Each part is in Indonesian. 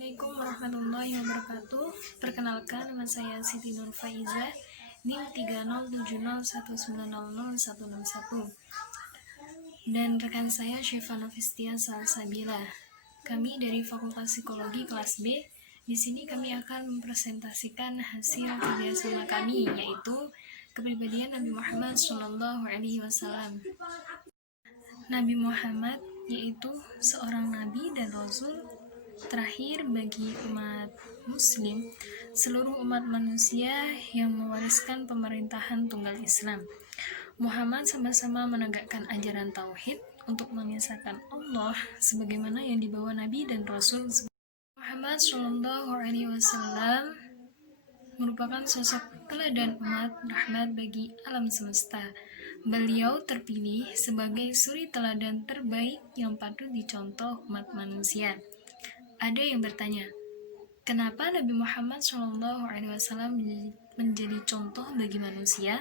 Assalamualaikum warahmatullahi wabarakatuh. Perkenalkan, nama saya Siti Nur Faiza, NIM 30701900161. Dan rekan saya Syifa Nofistia Salsabila. Kami dari Fakultas Psikologi kelas B. Di sini kami akan mempresentasikan hasil kerjasama kami, yaitu kepribadian Nabi Muhammad SAW. Nabi Muhammad yaitu seorang nabi dan rasul terakhir bagi umat muslim, seluruh umat manusia yang mewariskan pemerintahan tunggal Islam. Muhammad sama-sama menegakkan ajaran tauhid untuk mengesahkan Allah sebagaimana yang dibawa nabi dan rasul. Muhammad SAW merupakan sosok teladan umat, rahmat bagi alam semesta. Beliau terpilih sebagai suri teladan terbaik yang patut dicontoh umat manusia. Ada yang bertanya, kenapa Nabi Muhammad SAW menjadi contoh bagi manusia?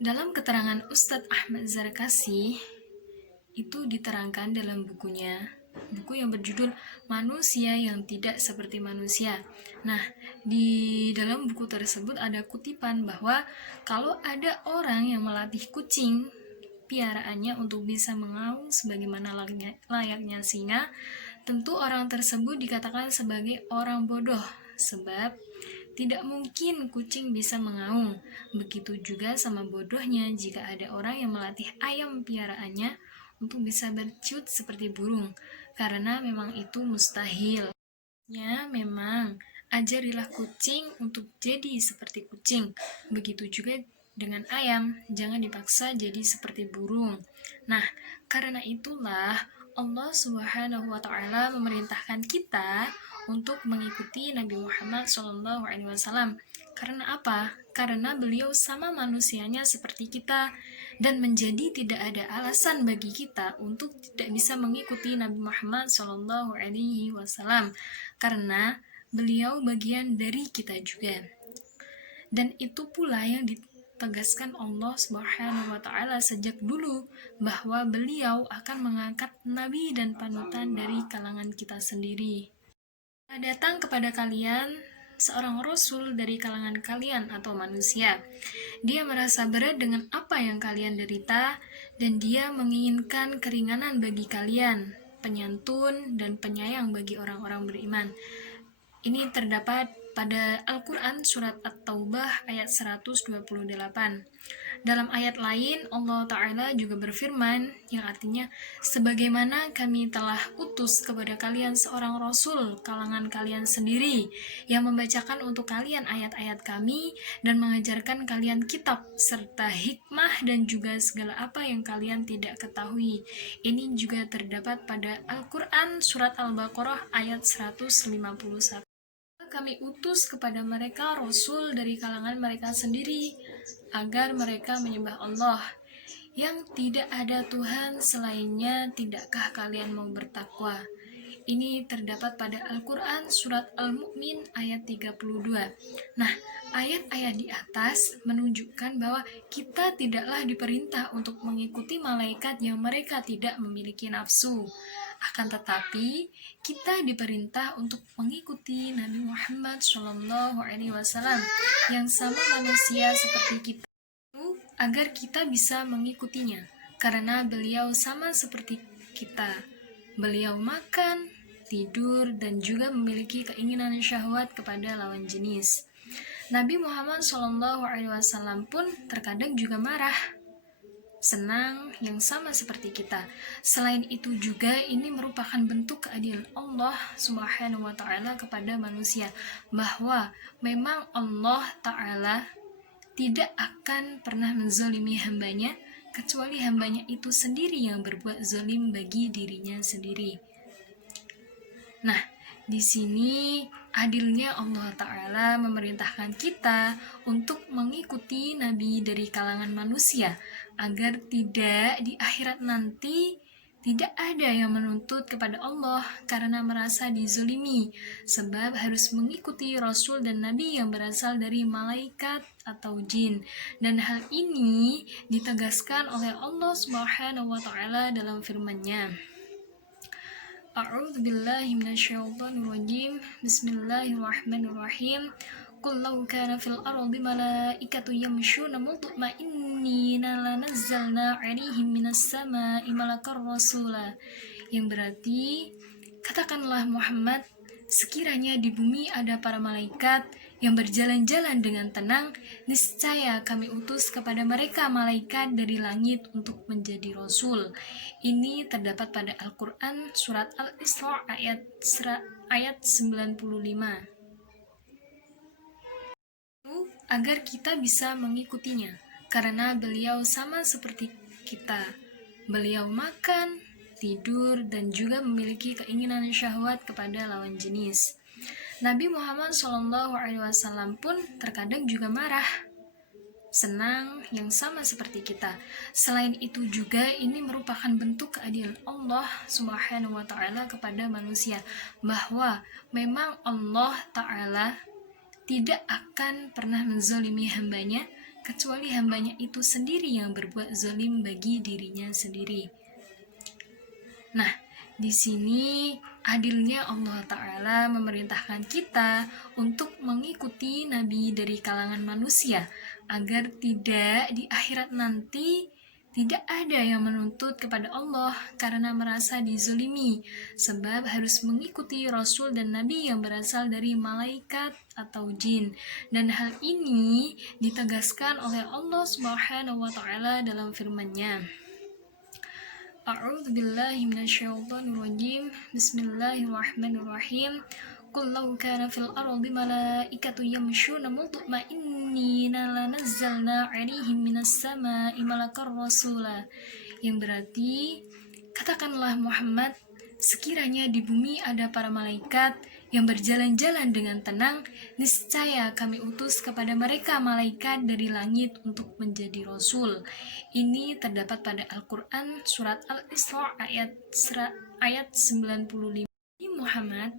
Dalam keterangan Ustadz Ahmad Zarkasi, itu diterangkan dalam buku yang berjudul Manusia yang Tidak Seperti Manusia. Nah, di dalam buku tersebut ada kutipan bahwa kalau ada orang yang melatih kucing piaraannya untuk bisa mengaum sebagaimana layaknya singa, tentu orang tersebut dikatakan sebagai orang bodoh, sebab tidak mungkin kucing bisa mengaum. Begitu juga sama bodohnya jika ada orang yang melatih ayam piaraannya untuk bisa berciut seperti burung, karena memang itu mustahil. Ya, memang ajarilah kucing untuk jadi seperti kucing. Begitu juga dengan ayam, jangan dipaksa jadi seperti burung. Nah, karena itulah Allah Subhanahu wa Ta'ala memerintahkan kita untuk mengikuti Nabi Muhammad SAW. Karena apa? Karena beliau sama manusianya seperti kita, dan menjadi tidak ada alasan bagi kita untuk tidak bisa mengikuti Nabi Muhammad SAW, karena beliau bagian dari kita juga. Dan itu pula yang ditegaskan Allah Subhanahu wa Ta'ala sejak dulu, bahwa beliau akan mengangkat nabi dan panutan dari kalangan kita sendiri. Datang kepada kalian seorang rasul dari kalangan kalian atau manusia. Dia merasa berat dengan apa yang kalian derita, dan dia menginginkan keringanan bagi kalian, penyantun dan penyayang bagi orang-orang beriman. Ini terdapat pada Al-Quran surat At-Taubah ayat 128. Dalam ayat lain, Allah Ta'ala juga berfirman, yang artinya, sebagaimana kami telah utus kepada kalian seorang rasul kalangan kalian sendiri, yang membacakan untuk kalian ayat-ayat kami, dan mengajarkan kalian kitab, serta hikmah dan juga segala apa yang kalian tidak ketahui. Ini juga terdapat pada Al-Quran surat Al-Baqarah ayat 151. Kami utus kepada mereka rasul dari kalangan mereka sendiri, agar mereka menyembah Allah yang tidak ada Tuhan selainnya. Tidakkah kalian mau bertakwa? Ini terdapat pada Al-Quran surat Al-Mu'min ayat 32. Nah, ayat-ayat di atas menunjukkan bahwa kita tidaklah diperintah untuk mengikuti malaikat yang mereka tidak memiliki nafsu. Akan tetapi, kita diperintah untuk mengikuti Nabi Muhammad SAW yang sama manusia seperti kita, agar kita bisa mengikutinya, karena beliau sama seperti kita. Beliau makan, tidur, dan juga memiliki keinginan syahwat kepada lawan jenis. Nabi Muhammad SAW pun terkadang juga marah, senang, yang sama seperti kita. Selain itu juga ini merupakan bentuk keadilan Allah Subhanahu wa Ta'ala kepada manusia, bahwa memang Allah Ta'ala tidak akan pernah menzalimi hambanya, kecuali hambanya itu sendiri yang berbuat zalim bagi dirinya sendiri. Nah, di sini adilnya Allah Ta'ala memerintahkan kita untuk mengikuti nabi dari kalangan manusia, agar tidak di akhirat nanti tidak ada yang menuntut kepada Allah karena merasa dizolimi, sebab harus mengikuti Rasul dan Nabi yang berasal dari malaikat atau jin. Dan hal ini ditegaskan oleh Allah Subhanahu wa Ta'ala dalam firman-Nya. A'udzu billahi minasyaitonir rajim. Bismillahirrahmanirrahim. Qul law kana fil ardi malaikatu yamshuna mutma'innina lanazzalna 'alaihim minas sama'i malakar rasula. Yang berarti, katakanlah Muhammad, sekiranya di bumi ada para malaikat yang berjalan-jalan dengan tenang, niscaya kami utus kepada mereka malaikat dari langit untuk menjadi rasul. Ini terdapat pada Al-Quran surat Al-Isra ayat 95. Agar kita bisa mengikutinya, karena beliau sama seperti kita. Beliau makan, tidur, dan juga memiliki keinginan syahwat kepada lawan jenis. Nabi Muhammad SAW pun terkadang juga marah, senang, yang sama seperti kita. Selain itu juga ini merupakan bentuk keadilan Allah Subhanahu wa Ta'ala kepada manusia, bahwa memang Allah Ta'ala tidak akan pernah menzalimi hambanya, kecuali hambanya itu sendiri yang berbuat zalim bagi dirinya sendiri. Nah, di sini adilnya Allah Ta'ala memerintahkan kita untuk mengikuti nabi dari kalangan manusia, agar tidak di akhirat nanti tidak ada yang menuntut kepada Allah karena merasa dizolimi, sebab harus mengikuti Rasul dan Nabi yang berasal dari malaikat atau jin. Dan hal ini ditegaskan oleh Allah Subhanahu wa Ta'ala dalam firman-Nya. A'udzu billahi minasyaitonir rajim. Bismillahirrahmanirrahim. Qul law kana fil ardi malaikatu yamshuna mutma'innina lanazzalna 'alaihim minas sama'i malakar rasula. Yang berarti, katakanlah Muhammad, sekiranya di bumi ada para malaikat yang berjalan-jalan dengan tenang, niscaya kami utus kepada mereka malaikat dari langit untuk menjadi rasul. Ini terdapat pada Al-Quran surat Al-Isra ayat 95. Muhammad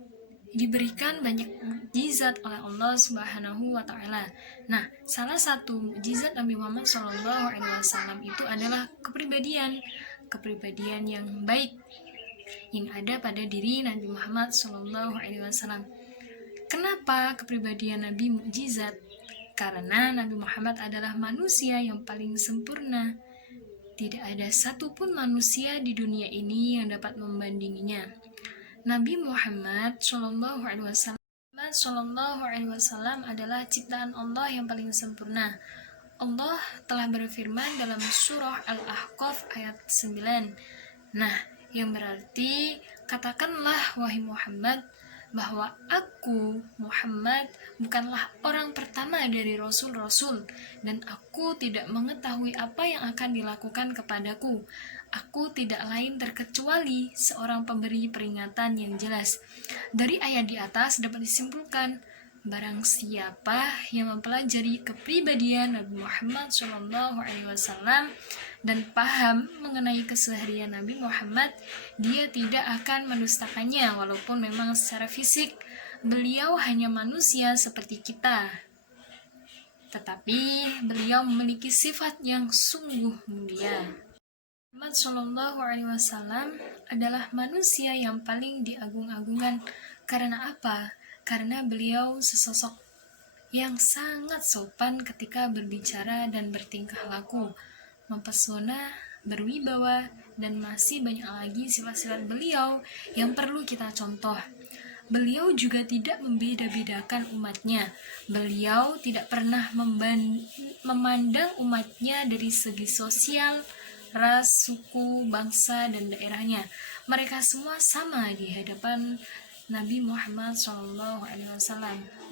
diberikan banyak mukjizat oleh Allah Subhanahu wa Ta'ala. Nah, salah satu mukjizat Nabi Muhammad SAW itu adalah kepribadian yang baik yang ada pada diri Nabi Muhammad SAW. Kenapa kepribadian Nabi mukjizat? Karena Nabi Muhammad adalah manusia yang paling sempurna. Tidak ada satupun manusia di dunia ini yang dapat membandinginya. Nabi Muhammad SAW adalah ciptaan Allah yang paling sempurna. Allah telah berfirman dalam surah Al-Ahqaf ayat 9. Nah, yang berarti, katakanlah wahai Muhammad, bahwa aku, Muhammad, bukanlah orang pertama dari rasul-rasul, dan aku tidak mengetahui apa yang akan dilakukan kepadaku. Aku tidak lain terkecuali seorang pemberi peringatan yang jelas. Dari ayat di atas dapat disimpulkan, barang siapa yang mempelajari kepribadian Nabi Muhammad SAW dan paham mengenai keseharian Nabi Muhammad, dia tidak akan mendustakannya, walaupun memang secara fisik beliau hanya manusia seperti kita. Tetapi beliau memiliki sifat yang sungguh mulia. Muhammad SAW adalah manusia yang paling diagung-agungkan. Karena apa? Karena beliau sesosok yang sangat sopan ketika berbicara dan bertingkah laku, mempesona, berwibawa, dan masih banyak lagi sifat-sifat beliau yang perlu kita contoh. Beliau juga tidak membeda-bedakan umatnya. Beliau tidak pernah memandang umatnya dari segi sosial, ras, suku, bangsa, dan daerahnya. Mereka semua sama di hadapan Nabi Muhammad SAW,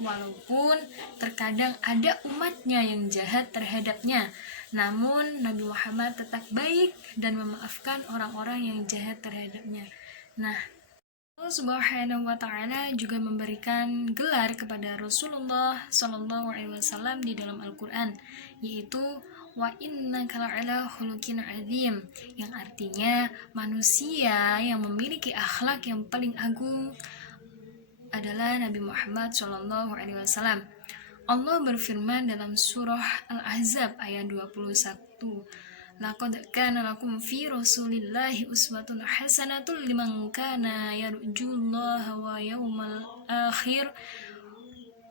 walaupun terkadang ada umatnya yang jahat terhadapnya, namun Nabi Muhammad tetap baik dan memaafkan orang-orang yang jahat terhadapnya. Nah, Allah Subhanahu wa Ta'ala juga memberikan gelar kepada Rasulullah SAW di dalam Al-Quran, yaitu wa innaka la'ala khuluqin azim, yang artinya manusia yang memiliki akhlak yang paling agung adalah Nabi Muhammad SAW. Allah berfirman dalam surah Al-Ahzab ayat 21, laqad kana lakum fi rasulillahi uswatun hasanatun liman kana yarjullaha wa yawmal akhir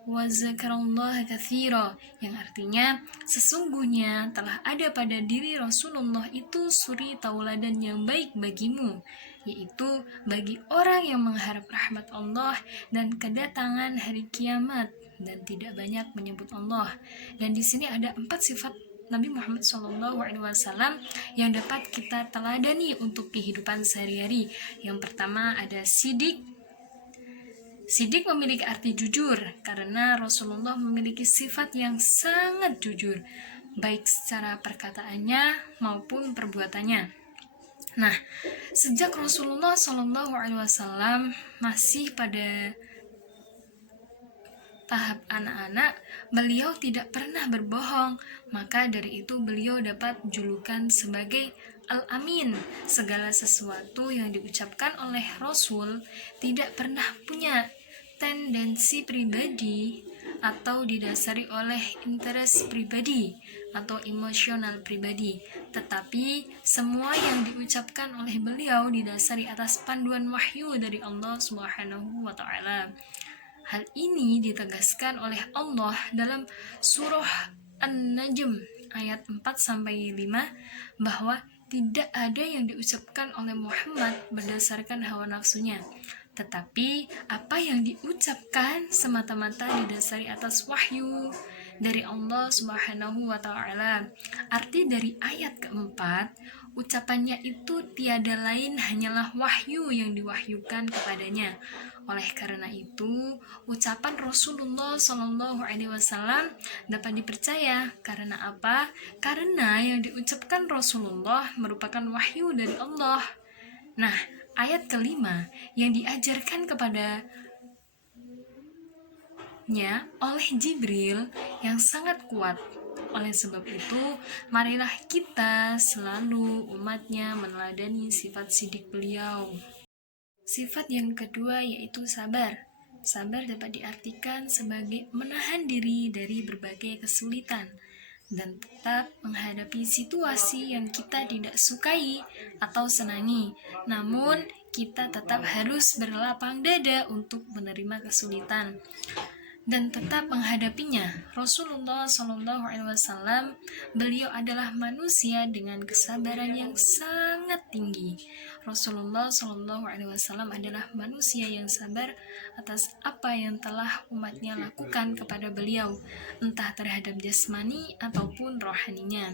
wa zakarallaha katsira, yang artinya sesungguhnya telah ada pada diri Rasulullah itu suri tauladan yang baik bagimu, yaitu bagi orang yang mengharap rahmat Allah dan kedatangan hari kiamat dan tidak banyak menyebut Allah. Dan di sini ada 4 sifat Nabi Muhammad SAW yang dapat kita teladani untuk kehidupan sehari-hari. Yang pertama ada sidik. Sidik memiliki arti jujur karena Rasulullah memiliki sifat yang sangat jujur, baik secara perkataannya maupun perbuatannya. Nah, sejak Rasulullah SAW masih pada tahap anak-anak, beliau tidak pernah berbohong, maka dari itu beliau dapat julukan sebagai Al-Amin. Segala sesuatu yang diucapkan oleh Rasul tidak pernah punya tendensi pribadi atau didasari oleh interest pribadi atau emosional pribadi, tetapi semua yang diucapkan oleh beliau didasari atas panduan wahyu dari Allah Subhanahu wa taala. Hal ini ditegaskan oleh Allah dalam surah An-Najm ayat 4-5 bahwa tidak ada yang diucapkan oleh Muhammad berdasarkan hawa nafsunya, tetapi apa yang diucapkan semata-mata didasari atas wahyu dari Allah Subhanahu wa taala. Arti dari ayat keempat, ucapannya itu tiada lain hanyalah wahyu yang diwahyukan kepadanya. Oleh karena itu, ucapan Rasulullah SAW dapat dipercaya. Karena apa? Karena yang diucapkan Rasulullah merupakan wahyu dari Allah. Nah, ayat kelima yang diajarkan kepadanya oleh Jibril yang sangat kuat. Oleh sebab itu, marilah kita selalu umatnya meneladani sifat sidik beliau. Sifat yang kedua yaitu sabar. Sabar dapat diartikan sebagai menahan diri dari berbagai kesulitan dan tetap menghadapi situasi yang kita tidak sukai atau senangi. Namun, kita tetap harus berlapang dada untuk menerima kesulitan dan tetap menghadapinya. Rasulullah SAW, beliau adalah manusia dengan kesabaran yang sangat tinggi. Rasulullah SAW adalah manusia yang sabar atas apa yang telah umatnya lakukan kepada beliau, entah terhadap jasmani ataupun rohaninya.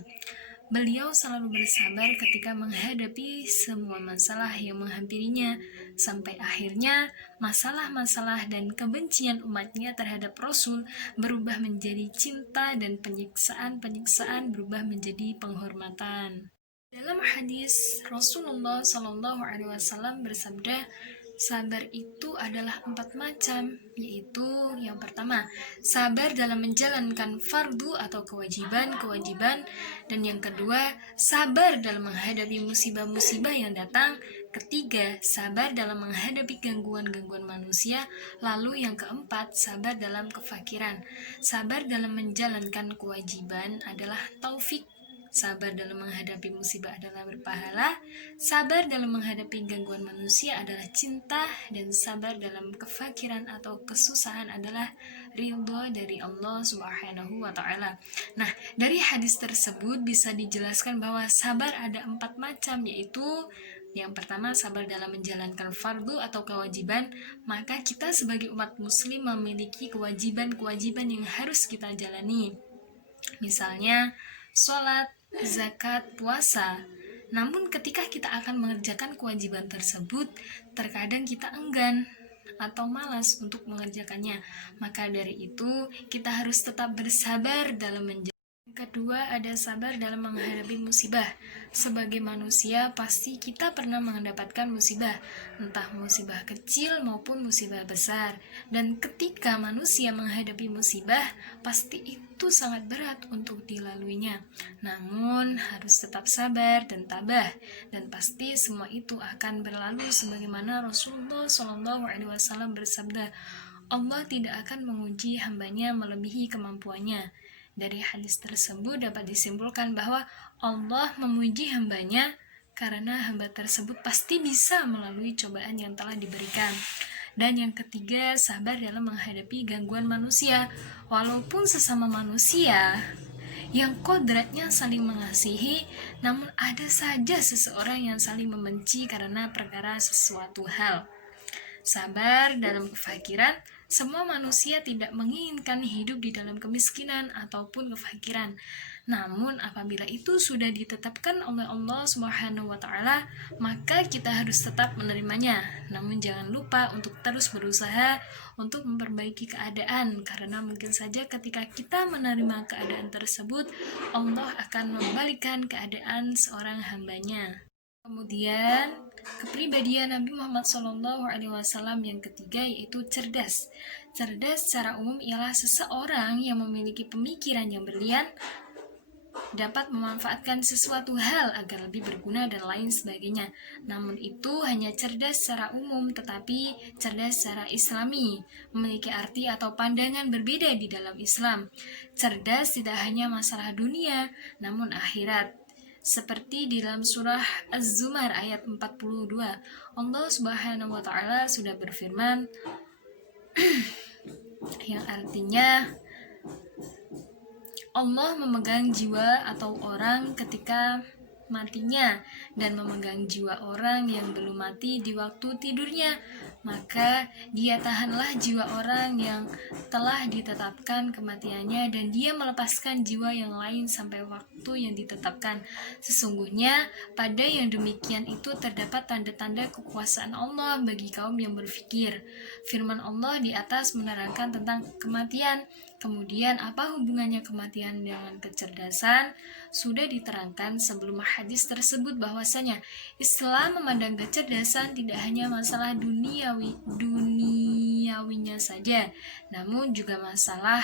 Beliau selalu bersabar ketika menghadapi semua masalah yang menghampirinya, sampai akhirnya masalah-masalah dan kebencian umatnya terhadap Rasul berubah menjadi cinta dan penyiksaan-penyiksaan berubah menjadi penghormatan. Dalam hadis Rasulullah SAW bersabda, sabar itu adalah 4 macam, yaitu yang pertama, sabar dalam menjalankan fardu atau kewajiban-kewajiban, dan yang kedua, sabar dalam menghadapi musibah-musibah yang datang, ketiga, sabar dalam menghadapi gangguan-gangguan manusia, lalu yang keempat, sabar dalam kefakiran. Sabar dalam menjalankan kewajiban adalah taufik, sabar dalam menghadapi musibah adalah berpahala, sabar dalam menghadapi gangguan manusia adalah cinta, dan sabar dalam kefakiran atau kesusahan adalah ridho dari Allah Subhanahu wa taala. Nah, dari hadis tersebut bisa dijelaskan bahwa sabar ada 4 macam, yaitu yang pertama, sabar dalam menjalankan fardu atau kewajiban. Maka kita sebagai umat muslim memiliki kewajiban-kewajiban yang harus kita jalani. Misalnya, sholat, zakat, puasa. Namun ketika kita akan mengerjakan kewajiban tersebut, terkadang kita enggan atau malas untuk mengerjakannya. Maka dari itu, kita harus tetap bersabar dalam menjalankan Kedua, ada sabar dalam menghadapi musibah. Sebagai manusia, pasti kita pernah mendapatkan musibah, entah musibah kecil maupun musibah besar. Dan ketika manusia menghadapi musibah, pasti itu sangat berat untuk dilaluinya. Namun, harus tetap sabar dan tabah, dan pasti semua itu akan berlalu sebagaimana Rasulullah SAW bersabda, Allah tidak akan menguji hambanya melebihi kemampuannya. Dari hadis tersebut dapat disimpulkan bahwa Allah memuji hambanya karena hamba tersebut pasti bisa melalui cobaan yang telah diberikan. Dan yang ketiga, sabar dalam menghadapi gangguan manusia. Walaupun sesama manusia yang kodratnya saling mengasihi, namun ada saja seseorang yang saling membenci karena perkara sesuatu hal. Sabar dalam kefakiran. Semua manusia tidak menginginkan hidup di dalam kemiskinan ataupun kefakiran. Namun apabila itu sudah ditetapkan oleh Allah Subhanahu wa taala, maka kita harus tetap menerimanya. Namun jangan lupa untuk terus berusaha untuk memperbaiki keadaan, karena mungkin saja ketika kita menerima keadaan tersebut, Allah akan membalikkan keadaan seorang hambanya. Kemudian kepribadian Nabi Muhammad SAW yang ketiga yaitu cerdas. Cerdas secara umum ialah seseorang yang memiliki pemikiran yang berlian, dapat memanfaatkan sesuatu hal agar lebih berguna dan lain sebagainya. Namun itu hanya cerdas secara umum, tetapi cerdas secara islami memiliki arti atau pandangan berbeda di dalam Islam. Cerdas tidak hanya masalah dunia, namun akhirat. Seperti di dalam surah Az-Zumar ayat 42, Allah Subhanahu wa taala sudah berfirman yang artinya Allah memegang jiwa atau orang ketika matinya dan memegang jiwa orang yang belum mati di waktu tidurnya, maka dia tahanlah jiwa orang yang telah ditetapkan kematiannya dan dia melepaskan jiwa yang lain sampai waktu yang ditetapkan. Sesungguhnya pada yang demikian itu terdapat tanda-tanda kekuasaan Allah bagi kaum yang berfikir. Firman Allah di atas menerangkan tentang kematian. Kemudian apa hubungannya kematian dengan kecerdasan? Sudah diterangkan sebelum hadis tersebut bahwasanya Islam memandang kecerdasan tidak hanya masalah duniawinya saja, namun juga masalah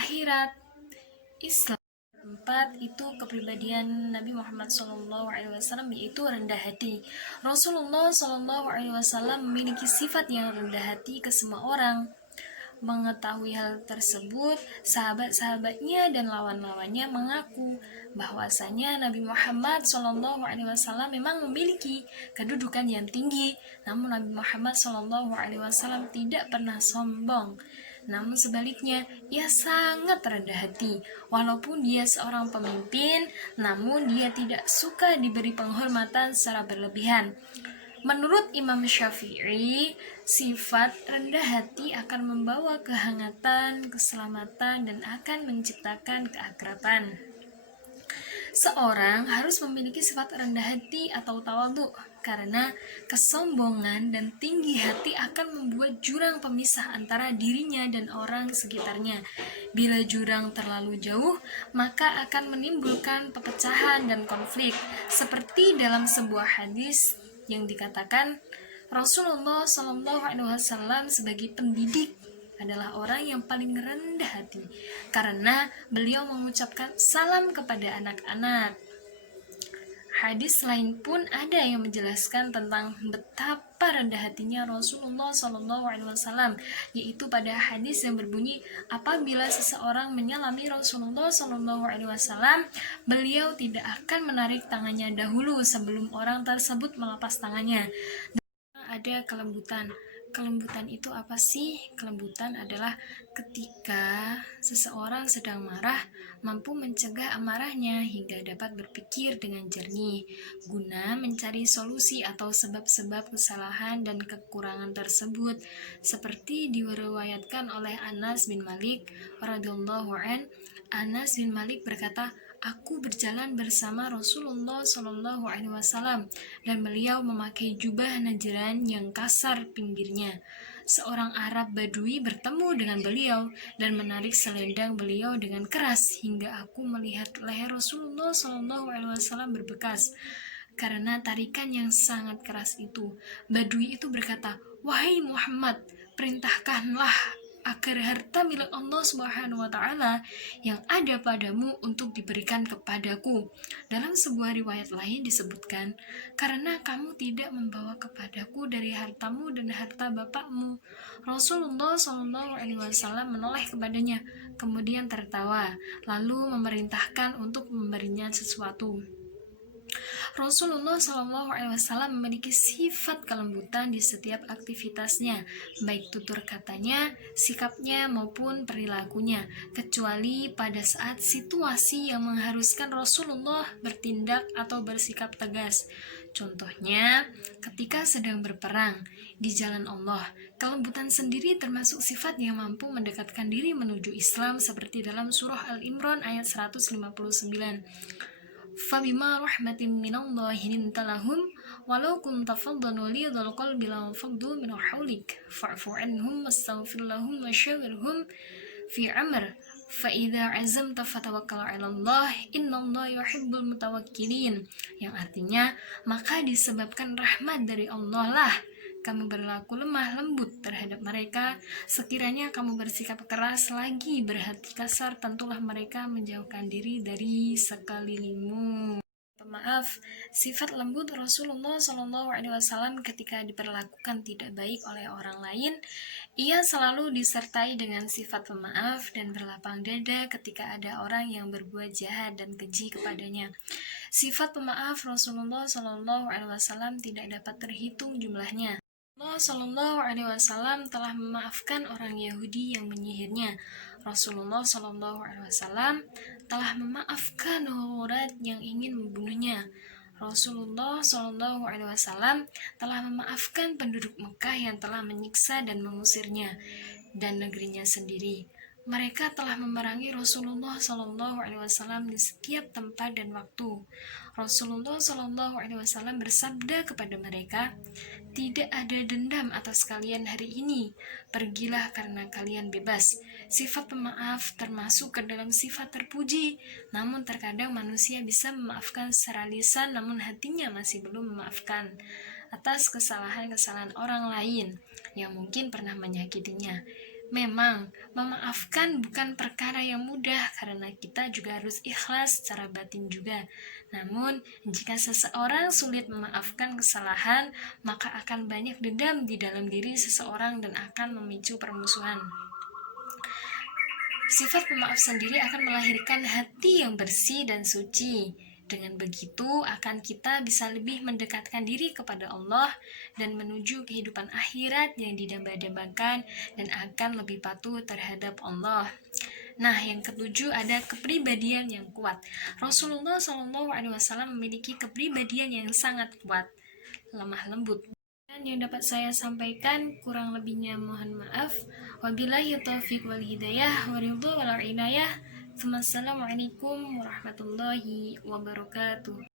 akhirat. Islam keempat itu kepribadian Nabi Muhammad SAW yaitu rendah hati. Rasulullah SAW memiliki sifat yang rendah hati ke semua orang. Mengetahui hal tersebut, sahabat-sahabatnya dan lawan-lawannya mengaku bahwasanya Nabi Muhammad SAW memang memiliki kedudukan yang tinggi, namun Nabi Muhammad SAW tidak pernah sombong. Namun sebaliknya, ia sangat rendah hati. Walaupun dia seorang pemimpin, namun dia tidak suka diberi penghormatan secara berlebihan. Menurut Imam Syafi'i, sifat rendah hati akan membawa kehangatan, keselamatan, dan akan menciptakan keakraban. Seorang harus memiliki sifat rendah hati atau tawadhu, karena kesombongan dan tinggi hati akan membuat jurang pemisah antara dirinya dan orang sekitarnya. Bila jurang terlalu jauh, maka akan menimbulkan perpecahan dan konflik. Seperti dalam sebuah hadis yang dikatakan Rasulullah SAW sebagai pendidik adalah orang yang paling rendah hati karena beliau mengucapkan salam kepada anak-anak. Hadis lain pun ada yang menjelaskan tentang betapa rendah hatinya Rasulullah SAW, yaitu pada hadis yang berbunyi, apabila seseorang menyalami Rasulullah SAW, beliau tidak akan menarik tangannya dahulu sebelum orang tersebut melepas tangannya. Ada kelembutan. Kelembutan itu apa sih? Kelembutan adalah ketika seseorang sedang marah, mampu mencegah amarahnya hingga dapat berpikir dengan jernih, guna mencari solusi atau sebab-sebab kesalahan dan kekurangan tersebut. Seperti diriwayatkan oleh Anas bin Malik radhiyallahu an, Anas bin Malik berkata, aku berjalan bersama Rasulullah Shallallahu Alaihi Wasallam dan beliau memakai jubah Najran yang kasar pinggirnya. Seorang Arab Badui bertemu dengan beliau dan menarik selendang beliau dengan keras hingga aku melihat leher Rasulullah Shallallahu Alaihi Wasallam berbekas karena tarikan yang sangat keras itu. Badui itu berkata, "Wahai Muhammad, perintahkanlah agar harta milik Allah Subhanahu wa taala yang ada padamu untuk diberikan kepadaku." Dalam sebuah riwayat lain disebutkan, "Karena kamu tidak membawa kepadaku dari hartamu dan harta bapakmu." Rasulullah Shallallahu alaihi wasallam menoleh kepadanya, kemudian tertawa, lalu memerintahkan untuk memberinya sesuatu. Rasulullah Shallallahu Alaihi Wasallam memiliki sifat kelembutan di setiap aktivitasnya, baik tutur katanya, sikapnya maupun perilakunya, kecuali pada saat situasi yang mengharuskan Rasulullah bertindak atau bersikap tegas. Contohnya, ketika sedang berperang di jalan Allah, kelembutan sendiri termasuk sifat yang mampu mendekatkan diri menuju Islam seperti dalam surah Al-Imran ayat 159. فَبِمَا رَحْمَةٍ مِّنَ اللَّهِ لِنْتَ لَهُمْ وَلَوْ كُنْتَ فَظًّا غَلِيظَ الْقَلْبِ لَانفَضُّوا مِنْ حَوْلِكَ فَاعْفُ عَنْهُمْ وَاسْتَغْفِرْ لَهُمْ وَشَاوِرْهُمْ فِي الْأَمْرِ فَإِذَا عَزَمْتَ فَتَوَكَّلْ عَلَى اللَّهِ إِنَّ اللَّهَ يُحِبُّ الْمُتَوَكِّلِينَ, yang artinya, maka disebabkan rahmat dari Allah lah kamu berlaku lemah lembut terhadap mereka. Sekiranya kamu bersikap keras lagi berhati kasar, tentulah mereka menjauhkan diri dari sekelilingmu. Pemaaf, sifat lembut Rasulullah Shallallahu Alaihi Wasallam ketika diperlakukan tidak baik oleh orang lain, ia selalu disertai dengan sifat pemaaf dan berlapang dada ketika ada orang yang berbuat jahat dan keji kepadanya. Sifat pemaaf Rasulullah Shallallahu Alaihi Wasallam tidak dapat terhitung jumlahnya. Allah Shallallahu Alaihi Wasallam telah memaafkan orang Yahudi yang menyihirnya. Rasulullah Shallallahu Alaihi Wasallam telah memaafkan Hurat yang ingin membunuhnya. Rasulullah Shallallahu Alaihi Wasallam telah memaafkan penduduk Mekah yang telah menyiksa dan mengusirnya dan negerinya sendiri. Mereka telah memerangi Rasulullah Shallallahu Alaihi Wasallam di setiap tempat dan waktu. Rasulullah Shallallahu Alaihi Wasallam bersabda kepada mereka, "Tidak ada dendam atas kalian hari ini. Pergilah karena kalian bebas." Sifat pemaaf termasuk ke dalam sifat terpuji. Namun terkadang manusia bisa memaafkan secara lisan, namun hatinya masih belum memaafkan atas kesalahan-kesalahan orang lain yang mungkin pernah menyakitinya. Memang, memaafkan bukan perkara yang mudah karena kita juga harus ikhlas secara batin juga. Namun, jika seseorang sulit memaafkan kesalahan, maka akan banyak dendam di dalam diri seseorang dan akan memicu permusuhan. Sifat pemaaf sendiri akan melahirkan hati yang bersih dan suci. Dengan begitu, akan kita bisa lebih mendekatkan diri kepada Allah dan menuju kehidupan akhirat yang didamba-dambakan dan akan lebih patuh terhadap Allah. Nah, yang ketujuh ada kepribadian yang kuat. Rasulullah Shallallahu Alaihi Wasallam memiliki kepribadian yang sangat kuat, lemah lembut. Dan yang dapat saya sampaikan, kurang lebihnya mohon maaf. Wabillahi taufiq wal hidayah, waridhu wal inayah. Assalamualaikum warahmatullahi wabarakatuh.